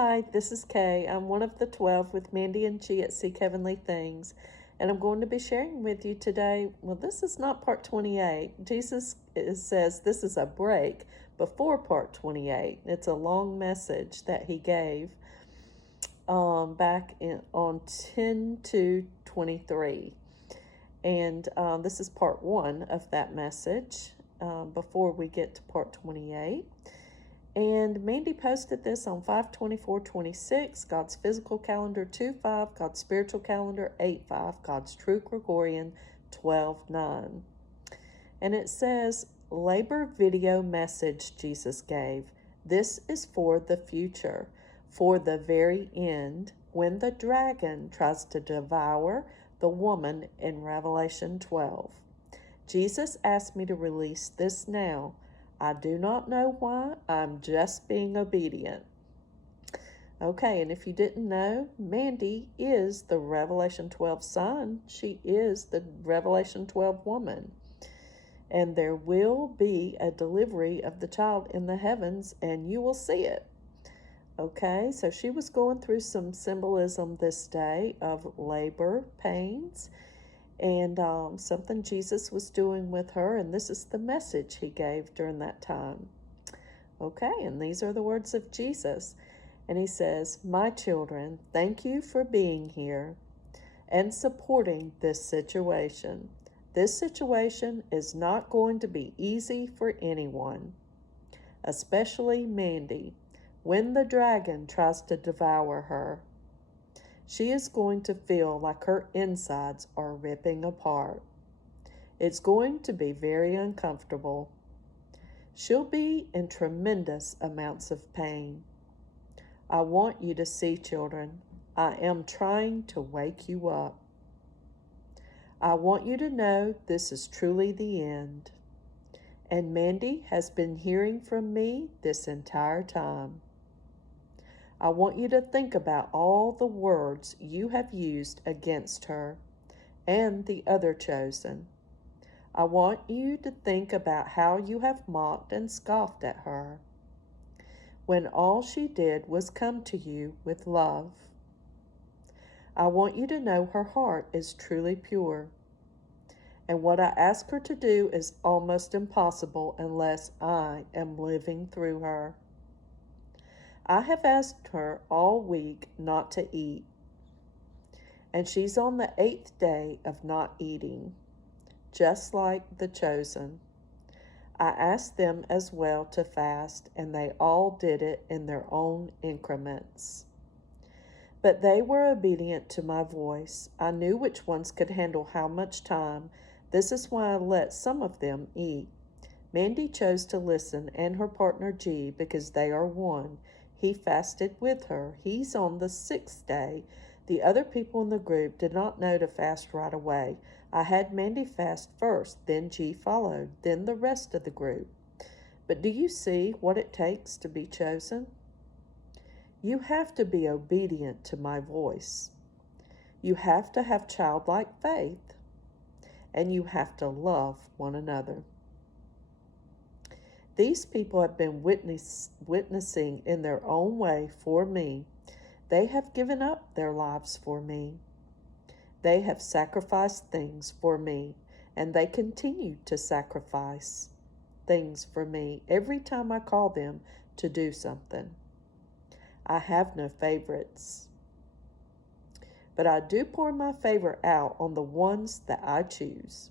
Hi, this is Kay. I'm one of the 12 with Mandi and G at Seek Heavenly Things, and I'm going to be sharing with you today. Well, this is not part 28. Jesus says this is a break before part 28. It's a long message that he gave on 10/2/23. And this is part 1 of that message before we get to part 28. And Mandi posted this on 5/24/26, God's physical calendar 2/5, God's spiritual calendar 8/5, God's true Gregorian 12/9. And it says, labor video message Jesus gave. This is for the future, for the very end, when the dragon tries to devour the woman in Revelation 12. Jesus asked me to release this now. I do not know why. I'm just being obedient. Okay, and if you didn't know, Mandi is the Revelation 12 son. She is the Revelation 12 woman. And there will be a delivery of the child in the heavens, and you will see it. Okay, so she was going through some symbolism this day of labor pains and something Jesus was doing with her, and this is the message he gave during that time. Okay, and these are the words of Jesus. And he says, my children, thank you for being here and supporting this situation. This situation is not going to be easy for anyone, especially Mandi, when the dragon tries to devour her. She is going to feel like her insides are ripping apart. It's going to be very uncomfortable. She'll be in tremendous amounts of pain. I want you to see, children, I am trying to wake you up. I want you to know this is truly the end. And Mandi has been hearing from me this entire time. I want you to think about all the words you have used against her and the other chosen. I want you to think about how you have mocked and scoffed at her when all she did was come to you with love. I want you to know her heart is truly pure, and what I ask her to do is almost impossible unless I am living through her. I have asked her all week not to eat, and she's on the 8th day of not eating, just like the chosen. I asked them as well to fast, and they all did it in their own increments. But they were obedient to my voice. I knew which ones could handle how much time. This is why I let some of them eat. Mandi chose to listen, and her partner G, because they are one. He fasted with her. He's on the 6th day. The other people in the group did not know to fast right away. I had Mandi fast first, then G followed, then the rest of the group. But do you see what it takes to be chosen? You have to be obedient to my voice. You have to have childlike faith, and you have to love one another. These people have been witnessing in their own way for me. They have given up their lives for me. They have sacrificed things for me, and they continue to sacrifice things for me every time I call them to do something. I have no favorites, but I do pour my favor out on the ones that I choose.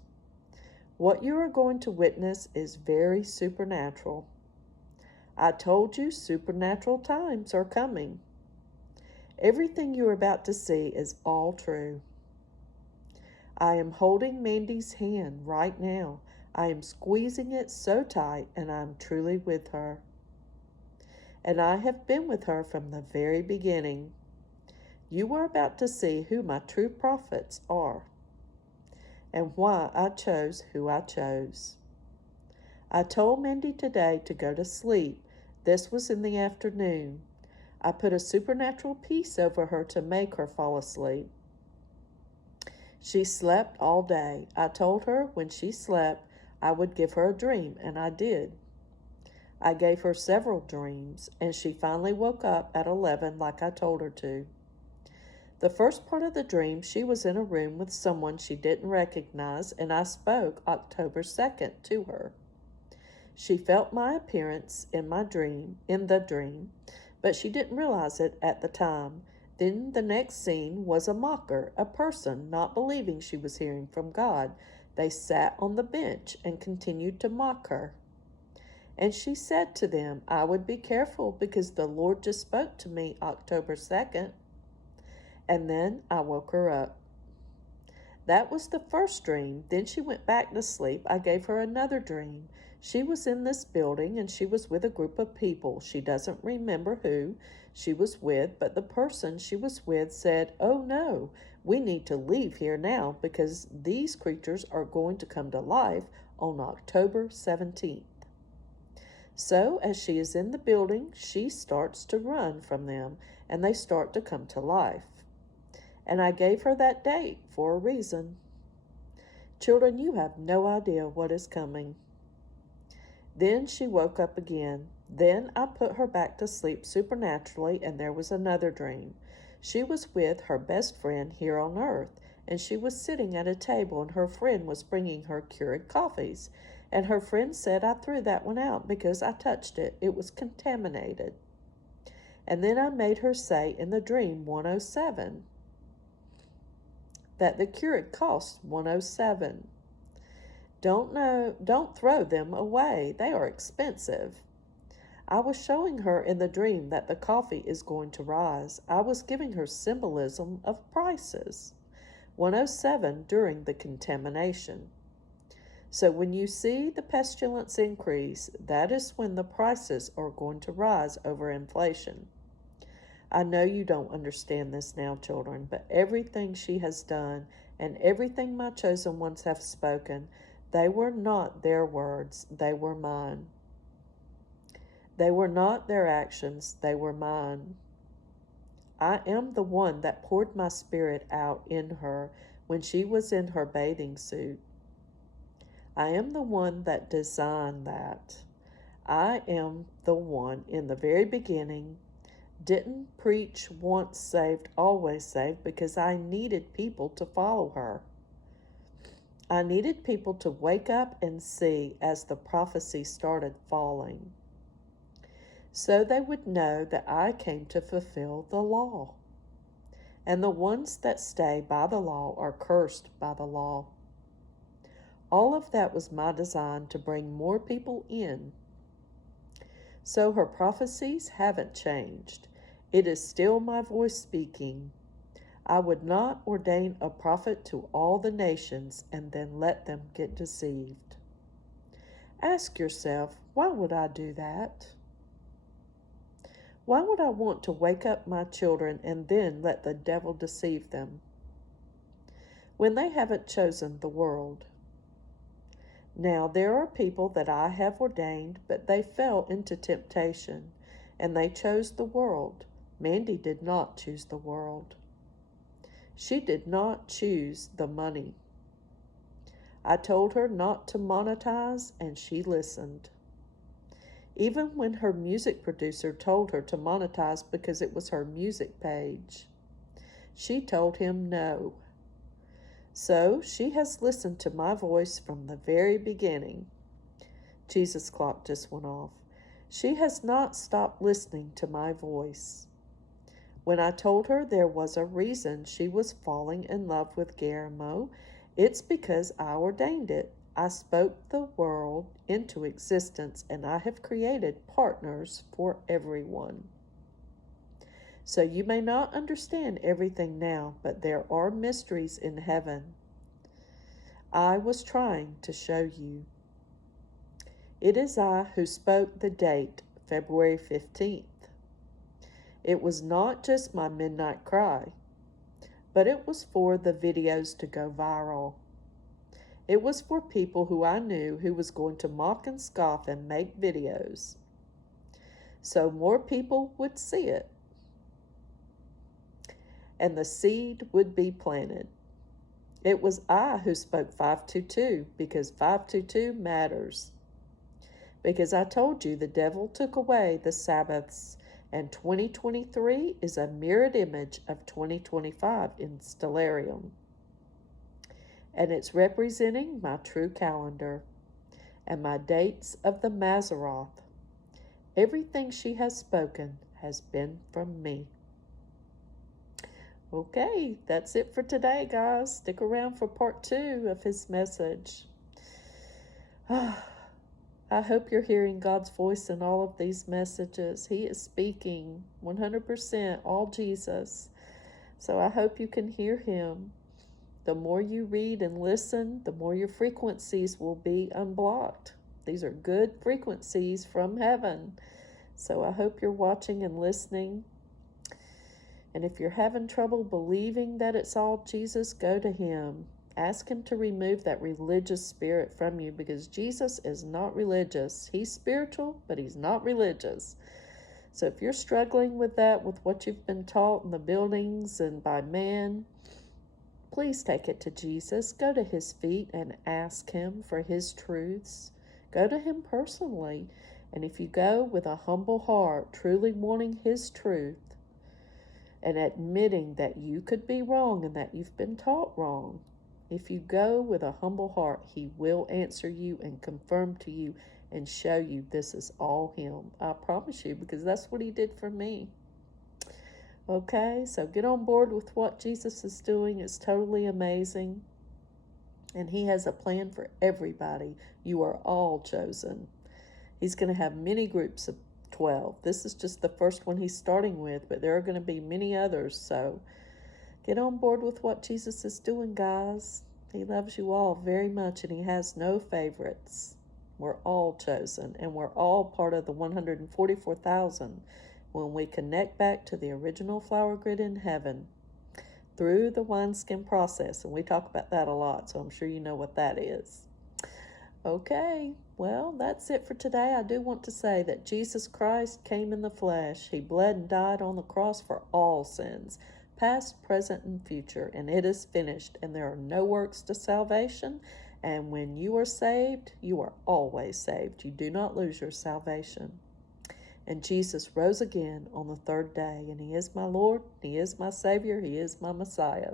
What you are going to witness is very supernatural. I told you supernatural times are coming. Everything you are about to see is all true. I am holding Mandi's hand right now. I am squeezing it so tight, and I am truly with her. And I have been with her from the very beginning. You are about to see who my true prophets are, and why I chose who I chose. I told Mandi today to go to sleep. This was in the afternoon. I put a supernatural peace over her to make her fall asleep. She slept all day. I told her when she slept, I would give her a dream, and I did. I gave her several dreams, and she finally woke up at 11 like I told her to. The first part of the dream, she was in a room with someone she didn't recognize, and I spoke October 2nd to her. She felt my appearance in the dream, but she didn't realize it at the time. Then the next scene was a mocker, a person not believing she was hearing from God. They sat on the bench and continued to mock her. And she said to them, I would be careful because the Lord just spoke to me October 2nd. And then I woke her up. That was the first dream. Then she went back to sleep. I gave her another dream. She was in this building and she was with a group of people. She doesn't remember who she was with, but the person she was with said, "Oh no, we need to leave here now because these creatures are going to come to life on October 17th. So as she is in the building, she starts to run from them and they start to come to life. And I gave her that date for a reason. Children, you have no idea what is coming." Then she woke up again. Then I put her back to sleep supernaturally, and there was another dream. She was with her best friend here on earth, and she was sitting at a table, and her friend was bringing her Kureg coffees. And her friend said, "I threw that one out because I touched it. It was contaminated." And then I made her say in the dream 107. That the Kureg costs 107. Don't throw them away. They are expensive. I was showing her in the dream that the coffee is going to rise. I was giving her symbolism of prices. 107 during the contamination. So when you see the pestilence increase, that is when the prices are going to rise over inflation. I know you don't understand this now, children, but everything she has done and everything my chosen ones have spoken, they were not their words, they were mine. They were not their actions, they were mine. I am the one that poured my spirit out in her when she was in her bathing suit. I am the one that designed that. I am the one in the very beginning. Didn't preach once saved, always saved, because I needed people to follow her. I needed people to wake up and see as the prophecy started falling, so they would know that I came to fulfill the law. And the ones that stay by the law are cursed by the law. All of that was my design to bring more people in. So her prophecies haven't changed. It is still my voice speaking. I would not ordain a prophet to all the nations and then let them get deceived. Ask yourself, why would I do that? Why would I want to wake up my children and then let the devil deceive them when they haven't chosen the world? Now there are people that I have ordained, but they fell into temptation and they chose the world. Mandi did not choose the world. She did not choose the money. I told her not to monetize, and she listened. Even when her music producer told her to monetize because it was her music page, she told him no. So she has listened to my voice from the very beginning. Jesus' clock just went off. She has not stopped listening to my voice. When I told her there was a reason she was falling in love with Guillermo, it's because I ordained it. I spoke the world into existence, and I have created partners for everyone. So you may not understand everything now, but there are mysteries in heaven. I was trying to show you. It is I who spoke the date, February 15th. It was not just my midnight cry, but it was for the videos to go viral. It was for people who I knew who was going to mock and scoff and make videos, so more people would see it, and the seed would be planted. It was I who spoke 522 because 522 matters. because I told you the devil took away the Sabbaths, and 2023 is a mirrored image of 2025 in Stellarium. And it's representing my true calendar and my dates of the Mazzaroth. Everything she has spoken has been from me. Okay, that's it for today, guys. Stick around for part 2 of his message. I hope you're hearing God's voice in all of these messages. He is speaking 100% all Jesus. So I hope you can hear him. The more you read and listen, the more your frequencies will be unblocked. These are good frequencies from heaven. So I hope you're watching and listening. And if you're having trouble believing that it's all Jesus, go to him. Ask him to remove that religious spirit from you, because Jesus is not religious. He's spiritual, but he's not religious. So if you're struggling with that, with what you've been taught in the buildings and by man, please take it to Jesus. Go to his feet and ask him for his truths. Go to him personally. And if you go with a humble heart, truly wanting his truth, and admitting that you could be wrong and that you've been taught wrong, if you go with a humble heart, he will answer you and confirm to you and show you this is all him. I promise you, because that's what he did for me. Okay, so get on board with what Jesus is doing. It's totally amazing. And he has a plan for everybody. You are all chosen. He's going to have many groups of 12. This is just the first one he's starting with, but there are going to be many others. So get on board with what Jesus is doing, guys. He loves you all very much, and he has no favorites. We're all chosen, and we're all part of the 144,000 when we connect back to the original flower grid in heaven through the wineskin process. And we talk about that a lot, so I'm sure you know what that is. Okay, well, that's it for today. I do want to say that Jesus Christ came in the flesh. He bled and died on the cross for all sins, past, present, and future, and it is finished, and there are no works to salvation. And when you are saved, you are always saved. You do not lose your salvation. And Jesus rose again on the third day, and he is my Lord, he is my Savior, he is my Messiah.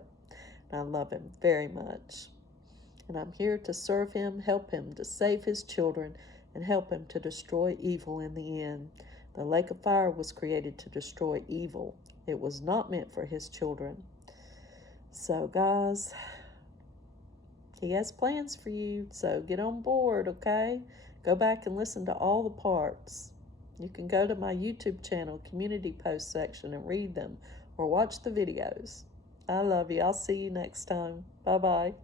And I love him very much. And I'm here to serve him, help him to save his children, and help him to destroy evil in the end. The lake of fire was created to destroy evil. It was not meant for his children. So, guys, he has plans for you, so get on board, okay? Go back and listen to all the parts. You can go to my YouTube channel, community post section, and read them, or watch the videos. I love you. I'll see you next time. Bye-bye.